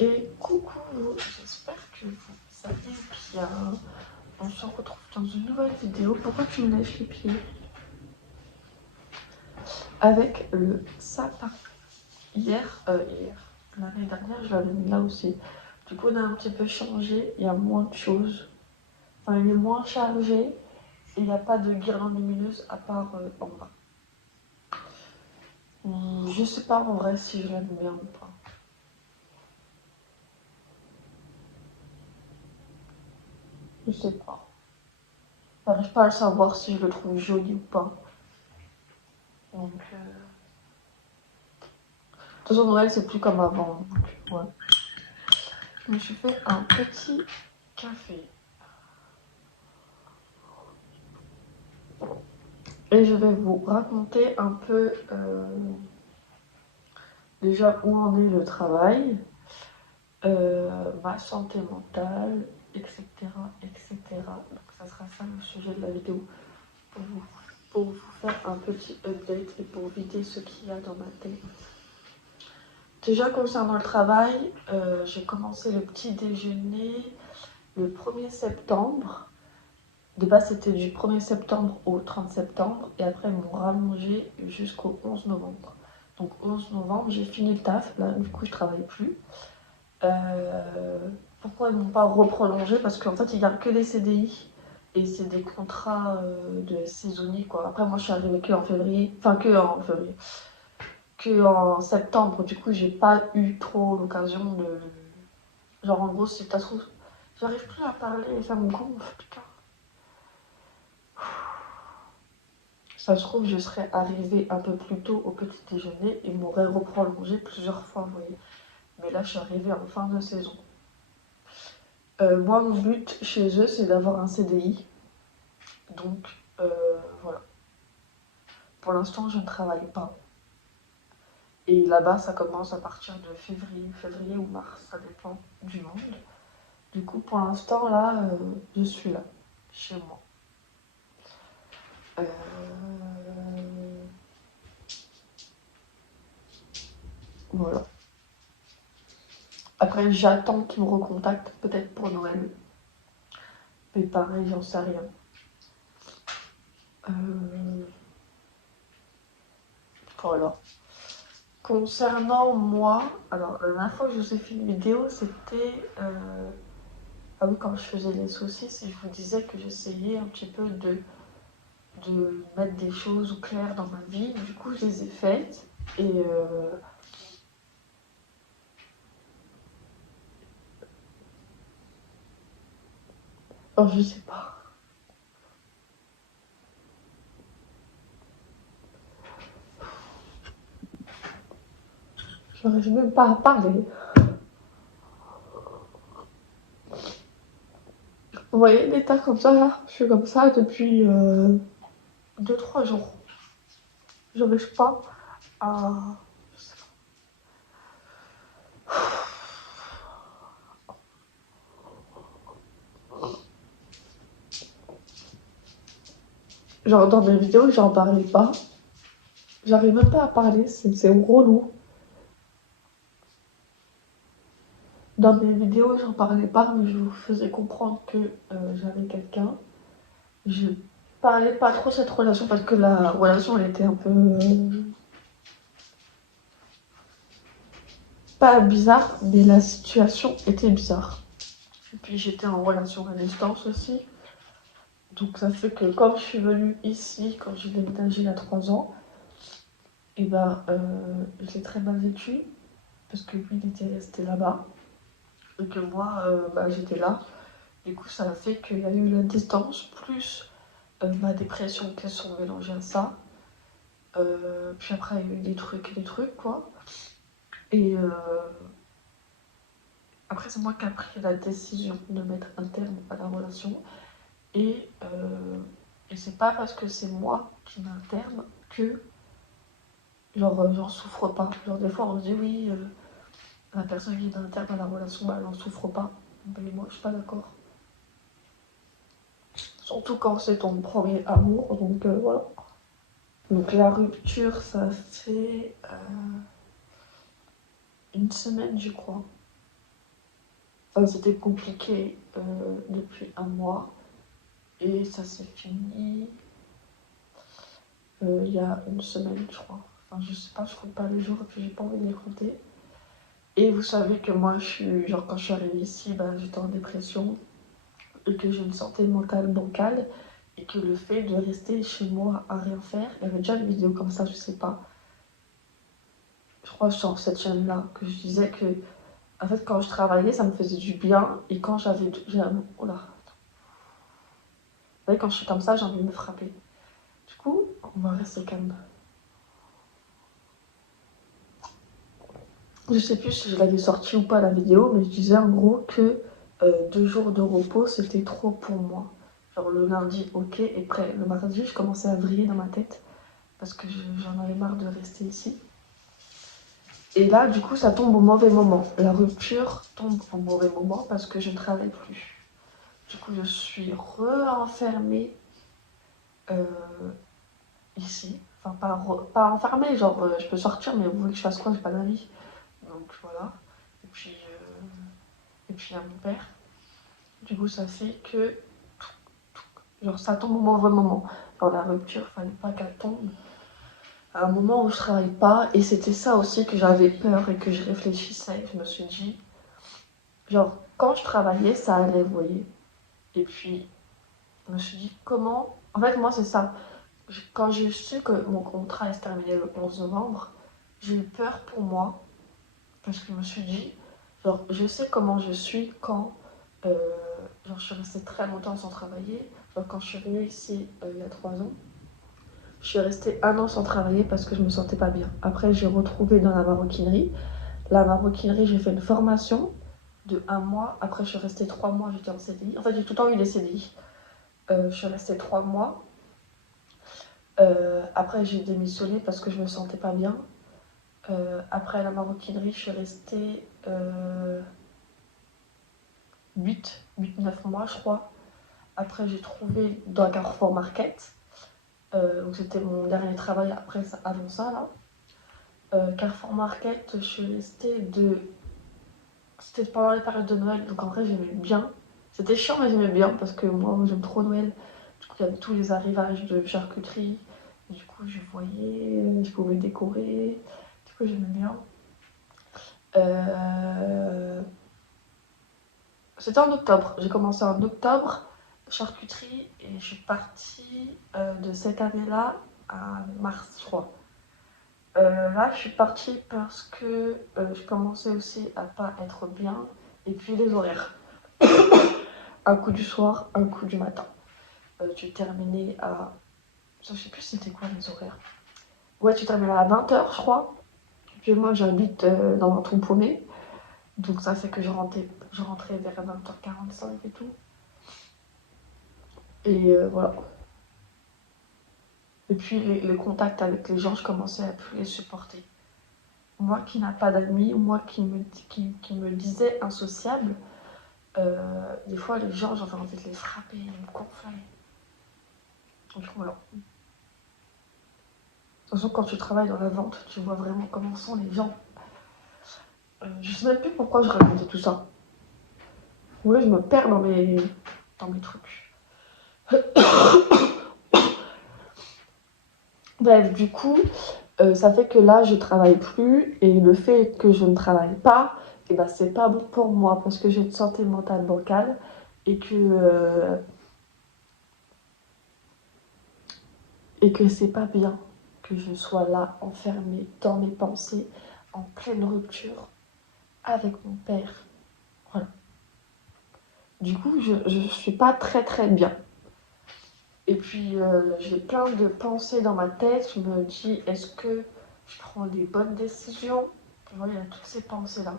Et coucou, j'espère que vous allez bien. On se retrouve dans une nouvelle vidéo. Pourquoi tu me lèches les pieds? Avec le sapin. L'année dernière, je l'avais mis là aussi. Du coup, on a un petit peu changé. Il y a moins de choses. Enfin, il est moins chargé. Et il n'y a pas de guirlande lumineuse à part en bas. Je sais pas en vrai si je l'aime bien ou pas. Je sais pas. J'arrive pas à savoir si je le trouve joli ou pas. Donc, de toute façon, Noël, c'est plus comme avant. Donc, ouais. Je me suis fait un petit café. Et je vais vous raconter un peu déjà où en est le travail, ma santé mentale, etc., etc. Donc ça sera ça le sujet de la vidéo pour vous faire un petit update et pour vider ce qu'il y a dans ma tête. Déjà concernant le travail, j'ai commencé le petit déjeuner le 1er septembre. De base, c'était du 1er septembre au 30 septembre et après, ils m'ont rallongé jusqu'au 11 novembre. Donc, 11 novembre, j'ai fini le taf. Là, du coup, je travaille plus. Pourquoi ils m'ont pas reprolongé? Parce qu'en fait, il n'y a que des CDI et c'est des contrats de saisonniers, quoi. Après, moi, je suis arrivée que en février. Enfin, que en septembre. Du coup, j'ai pas eu trop l'occasion de. Genre, en gros, si t'as trouvé. J'arrive plus à parler, ça me gonfle, putain. Ça se trouve, je serais arrivée un peu plus tôt au petit déjeuner et m'aurait reprolongé plusieurs fois, vous voyez. Mais là, je suis arrivée en fin de saison. Moi, mon but chez eux, c'est d'avoir un CDI. Donc, voilà. Pour l'instant, je ne travaille pas. Et là-bas, ça commence à partir de février ou mars, ça dépend du monde. Du coup, pour l'instant, là, je suis là, chez moi. Voilà. Après, j'attends qu'ils me recontactent, peut-être pour Noël. Mais pareil, j'en sais rien. Voilà. Concernant moi, alors la dernière fois que je vous ai fait une vidéo, c'était ah oui, quand je faisais les saucisses et je vous disais que j'essayais un petit peu de mettre des choses au clair dans ma vie. Du coup, je les ai faites et oh, je sais pas. J'arrive même pas à parler. Vous voyez l'état comme ça là? Je suis comme ça depuis 2-3 jours. J'arrive pas à. Genre dans mes vidéos, j'en parlais pas. J'arrive même pas à parler, c'est relou. Dans mes vidéos, j'en parlais pas, mais je vous faisais comprendre que j'avais quelqu'un. Je parlais pas trop de cette relation parce que la relation, elle était un peu. Pas bizarre, mais la situation était bizarre. Et puis j'étais en relation à distance aussi. Donc ça fait que quand je suis venue ici, quand j'ai déménagé il y a 3 ans, et ben je l'ai très mal vécu parce que lui il était resté là-bas et que moi j'étais là. Du coup ça a fait qu'il y a eu la distance plus ma dépression qui se sont mélangées à ça. Puis après il y a eu des trucs quoi. Et après c'est moi qui ai pris la décision de mettre un terme à la relation. Et c'est pas parce que c'est moi qui mets un terme que genre j'en souffre pas. Genre des fois on se dit oui, la personne qui met un terme à la relation, bah elle en souffre pas. Mais moi je suis pas d'accord. Surtout quand c'est ton premier amour, donc voilà. Donc la rupture ça fait une semaine je crois. Enfin, c'était compliqué depuis un mois. Et ça s'est fini il y a une semaine, je crois. Enfin, je sais pas, je compte pas les jours et puis j'ai pas envie de les compter. Et vous savez que moi, quand je suis arrivée ici, j'étais en dépression et que j'ai une santé mentale bancale et que le fait de rester chez moi à rien faire, il y avait déjà une vidéo comme ça, je sais pas. Je crois sur cette chaîne-là que je disais que, en fait, quand je travaillais, ça me faisait du bien et quand oh là, vous voyez, quand je suis comme ça, j'ai envie de me frapper. Du coup, on va rester calme. Je sais plus si je l'avais sorti ou pas la vidéo, mais je disais en gros que 2 jours de repos c'était trop pour moi. Genre le lundi, ok, et après le mardi, je commençais à vriller dans ma tête parce que j'en avais marre de rester ici. Et là, du coup, ça tombe au mauvais moment. La rupture tombe au mauvais moment parce que je ne travaille plus. Du coup, je suis re-enfermée ici. Enfin, pas enfermée, genre je peux sortir, mais vous voulez que je fasse quoi? J'ai pas d'avis. Donc voilà. Et puis il y a mon père. Du coup, ça fait que genre, ça tombe au mauvais moment. Genre, la rupture, fallait pas qu'elle tombe à un moment où je travaille pas. Et c'était ça aussi que j'avais peur et que je réfléchissais. Je me suis dit, genre, quand je travaillais, ça allait, vous voyez. Et puis, je me suis dit, comment. En fait, moi, c'est ça. Quand j'ai su que mon contrat se terminait le 11 novembre, j'ai eu peur pour moi. Parce que je me suis dit, genre, je sais comment je suis quand genre, je suis restée très longtemps sans travailler. Genre, quand je suis venue ici il y a 3 ans, je suis restée 1 an sans travailler parce que je me sentais pas bien. Après, j'ai retrouvé dans la maroquinerie. La maroquinerie, j'ai fait une formation de 1 mois. Après, je suis restée 3 mois, j'étais en CDI. En fait, j'ai tout le temps eu des CDI. Je suis restée 3 mois. Après, j'ai démissionné parce que je me sentais pas bien. Après la maroquinerie, je suis restée 8-9 mois, je crois. Après, j'ai trouvé dans Carrefour Market. Donc, c'était mon dernier travail avant ça, là. Carrefour Market, je suis restée C'était pendant les périodes de Noël, donc en vrai, j'aimais bien. C'était chiant, mais j'aimais bien parce que moi, j'aime trop Noël. Du coup, il y avait tous les arrivages de charcuterie. Et du coup, je voyais, je pouvais décorer. Du coup, j'aimais bien. C'était en octobre. J'ai commencé en octobre, charcuterie, et je suis partie de cette année-là à mars, je crois. Là, je suis partie parce que je commençais aussi à pas être bien. Et puis les horaires. Un coup du soir, un coup du matin. Tu terminais à. Je sais plus c'était quoi les horaires. Ouais, tu terminais à 20 h, je crois. Et puis moi, j'habite dans un trou paumé. Donc ça fait que je rentrais vers 20h45 et tout. Et voilà. Et puis les contacts avec les gens, je commençais à plus les supporter. Moi qui n'ai pas d'amis, moi qui me disais insociable, des fois les gens, j'avais envie de les frapper, de me gonfler. Donc voilà. De toute façon, quand tu travailles dans la vente, tu vois vraiment comment sont les gens. Je sais même plus pourquoi je racontais tout ça. Ouais, je me perds dans mes trucs. Bref, du coup, ça fait que là, je travaille plus. Et le fait que je ne travaille pas, et c'est pas bon pour moi parce que j'ai une santé mentale bancale et que c'est pas bien que je sois là, enfermée dans mes pensées, en pleine rupture avec mon père. Voilà. Du coup, je suis pas très très bien. Et puis, j'ai plein de pensées dans ma tête. Je me dis, est-ce que je prends des bonnes décisions? Voilà, il y a toutes ces pensées-là.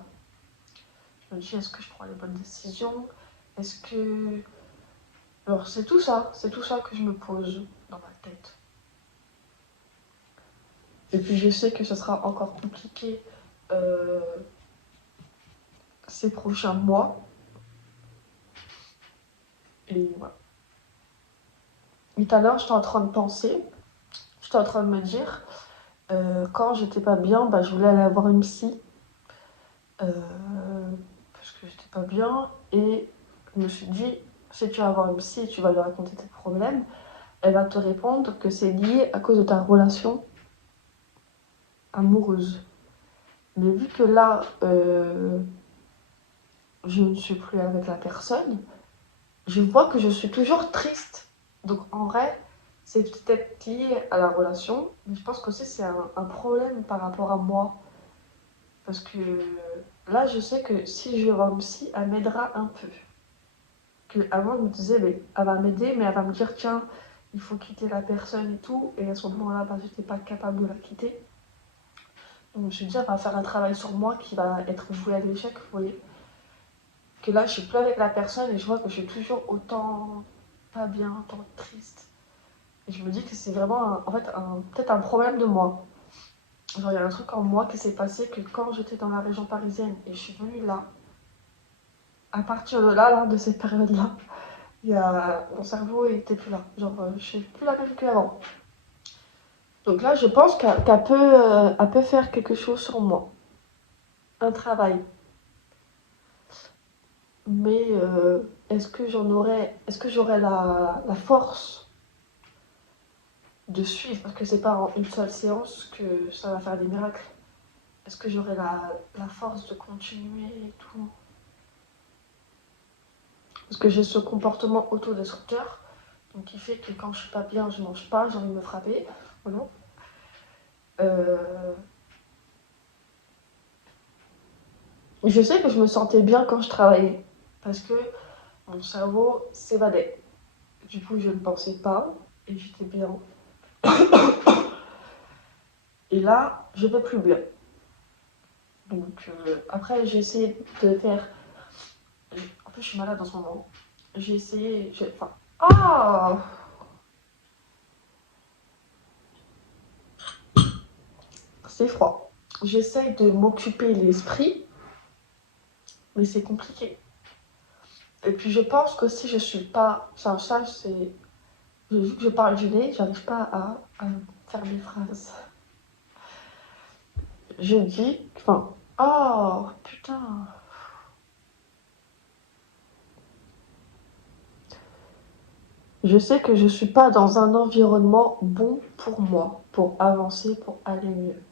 Je me dis, est-ce que je prends les bonnes décisions? Est-ce que... Alors, c'est tout ça que je me pose dans ma tête. Et puis, je sais que ce sera encore compliqué ces prochains mois. Et voilà. Et tout à l'heure, j'étais en train de penser, j'étais en train de me dire, quand j'étais pas bien, je voulais aller voir une psy. parce que j'étais pas bien. Et je me suis dit, si tu vas voir une psy et tu vas lui raconter tes problèmes, elle va te répondre que c'est lié à cause de ta relation amoureuse. Mais vu que là, je ne suis plus avec la personne, je vois que je suis toujours triste. Donc en vrai, c'est peut-être lié à la relation, mais je pense qu'aussi c'est un problème par rapport à moi. Parce que là, je sais que si je vais voir une psy, elle m'aidera un peu. Que avant, je me disais, mais elle va m'aider, mais elle va me dire, tiens, il faut quitter la personne et tout. Et à ce moment-là, bah, je n'étais pas capable de la quitter. Donc je me suis dit, elle va faire un travail sur moi qui va être voué à l'échec, vous voyez. Que là, je suis plus avec la personne et je vois que je suis toujours autant pas bien, autant triste. Et je me dis que c'est vraiment, en fait, peut-être un problème de moi. Genre, il y a un truc en moi qui s'est passé que quand j'étais dans la région parisienne et je suis venue là, à partir de là, de cette période-là, mon cerveau était plus là. Genre, je suis plus la même qu'avant. Donc là, je pense elle peut faire quelque chose sur moi. Un travail. Mais est-ce que j'aurais la force de suivre? Parce que c'est pas en une seule séance que ça va faire des miracles. Est-ce que j'aurai la force de continuer et tout? Parce que j'ai ce comportement autodestructeur, donc qui fait que quand je suis pas bien, je mange pas, j'ai envie de me frapper. Voilà. Euh, je sais que je me sentais bien quand je travaillais, parce que mon cerveau s'évadait. Du coup, je ne pensais pas, et j'étais bien. Et là, je ne peux plus bien. Donc après, j'ai essayé de faire... En plus, je suis malade en ce moment. J'ai essayé... Enfin... Ah, c'est froid. J'essaye de m'occuper l'esprit, mais c'est compliqué. Et puis je pense que si je suis pas... Enfin, ça, c'est... Vu que je parle du nez, j'arrive pas à faire mes phrases. Je dis... Enfin... Oh, putain. Je sais que je suis pas dans un environnement bon pour moi, pour avancer, pour aller mieux.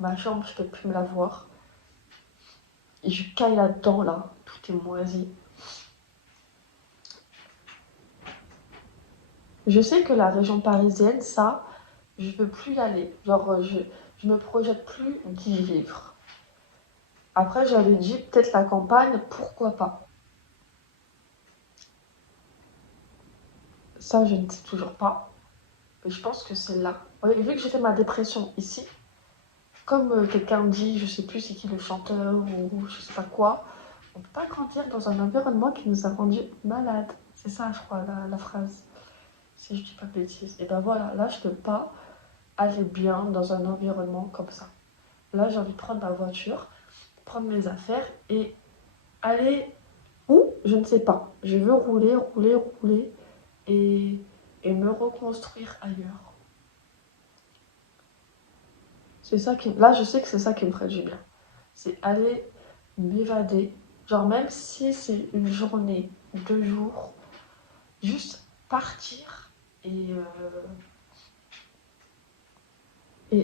Ma chambre, je peux plus me la voir. Et je caille là-dedans, là. Tout est moisi. Je sais que la région parisienne, ça, je veux plus y aller. Genre, je me projette plus d'y vivre. Après, j'avais dit peut-être la campagne, pourquoi pas. Ça, je ne sais toujours pas. Mais je pense que c'est là. Ouais, vu que j'ai fait ma dépression ici, comme quelqu'un dit, je sais plus c'est qui le chanteur ou je sais pas quoi, on peut pas grandir dans un environnement qui nous a rendu malades. C'est ça, je crois, la phrase. Si je dis pas de bêtises. Et ben voilà, là, je peux pas aller bien dans un environnement comme ça. Là, j'ai envie de prendre ma voiture, prendre mes affaires et aller où? Je ne sais pas. Je veux rouler, rouler, rouler et, et me reconstruire ailleurs. C'est ça qui... Là, je sais que c'est ça qui me ferait du bien. C'est aller m'évader. Genre, même si c'est une journée, 2 jours, juste partir et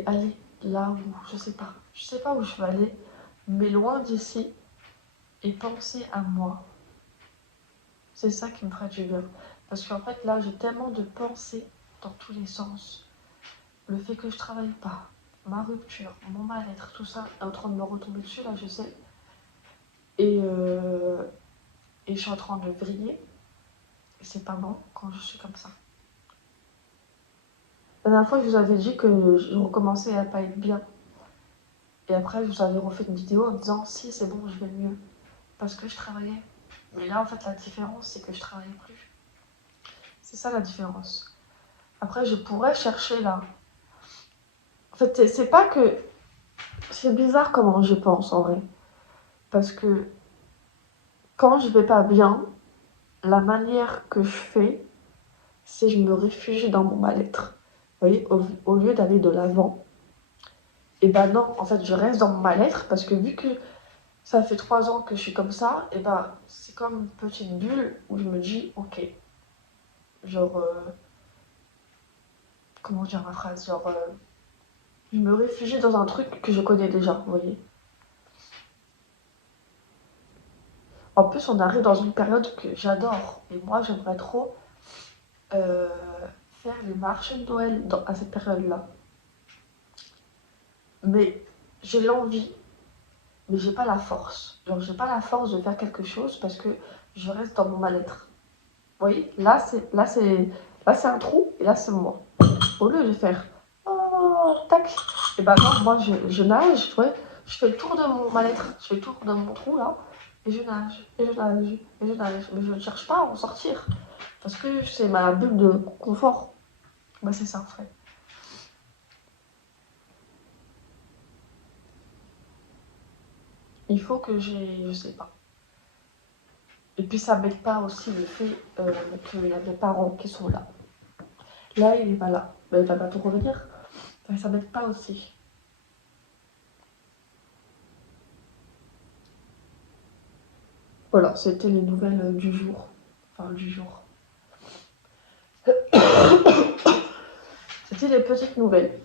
aller là où, je sais pas. Je sais pas où je veux aller, mais loin d'ici et penser à moi. C'est ça qui me ferait du bien. Parce qu'en fait, là, j'ai tellement de pensées dans tous les sens. Le fait que je travaille pas, ma rupture, mon mal-être, tout ça est en train de me retomber dessus, là, je sais. Et, euh, et je suis en train de vriller. Et c'est pas bon quand je suis comme ça. La dernière fois, je vous avais dit que je recommençais à pas être bien. Et après, je vous avais refait une vidéo en disant si c'est bon, je vais mieux. Parce que je travaillais. Mais là, en fait, la différence, c'est que je travaille plus. C'est ça la différence. Après, je pourrais chercher là. En fait, c'est pas que. C'est bizarre comment je pense en vrai. Parce que quand je vais pas bien, la manière que je fais, c'est je me réfugie dans mon mal-être. Vous voyez, au lieu d'aller de l'avant, et ben non, en fait, je reste dans mon mal-être parce que vu que ça fait 3 ans que je suis comme ça, et ben c'est comme une petite bulle où je me dis, ok, genre, comment dire ma phrase, genre, je me réfugie dans un truc que je connais déjà, vous voyez. En plus, on arrive dans une période que j'adore, et moi j'aimerais trop euh, faire les marchés de Noël à cette période-là. Mais j'ai l'envie, mais j'ai pas la force. Genre, j'ai pas la force de faire quelque chose parce que je reste dans mon mal-être. Vous voyez, là c'est un trou et là c'est moi. Au lieu de faire oh, tac, et ben non, moi je nage, ouais, je fais le tour de mon mal-être, je fais le tour de mon trou là, et je nage, et je nage, et je nage. Mais je ne cherche pas à en sortir parce que c'est ma bulle de confort. Bah c'est ça, frère. Il faut que j'ai, je sais pas. Et puis ça m'aide pas aussi le fait qu'il y a mes parents qui sont là. Là, il est pas là. Mais il va bientôt revenir. Enfin, ça m'aide pas aussi. Voilà, c'était les nouvelles du jour. Enfin, du jour. C'était les petites nouvelles.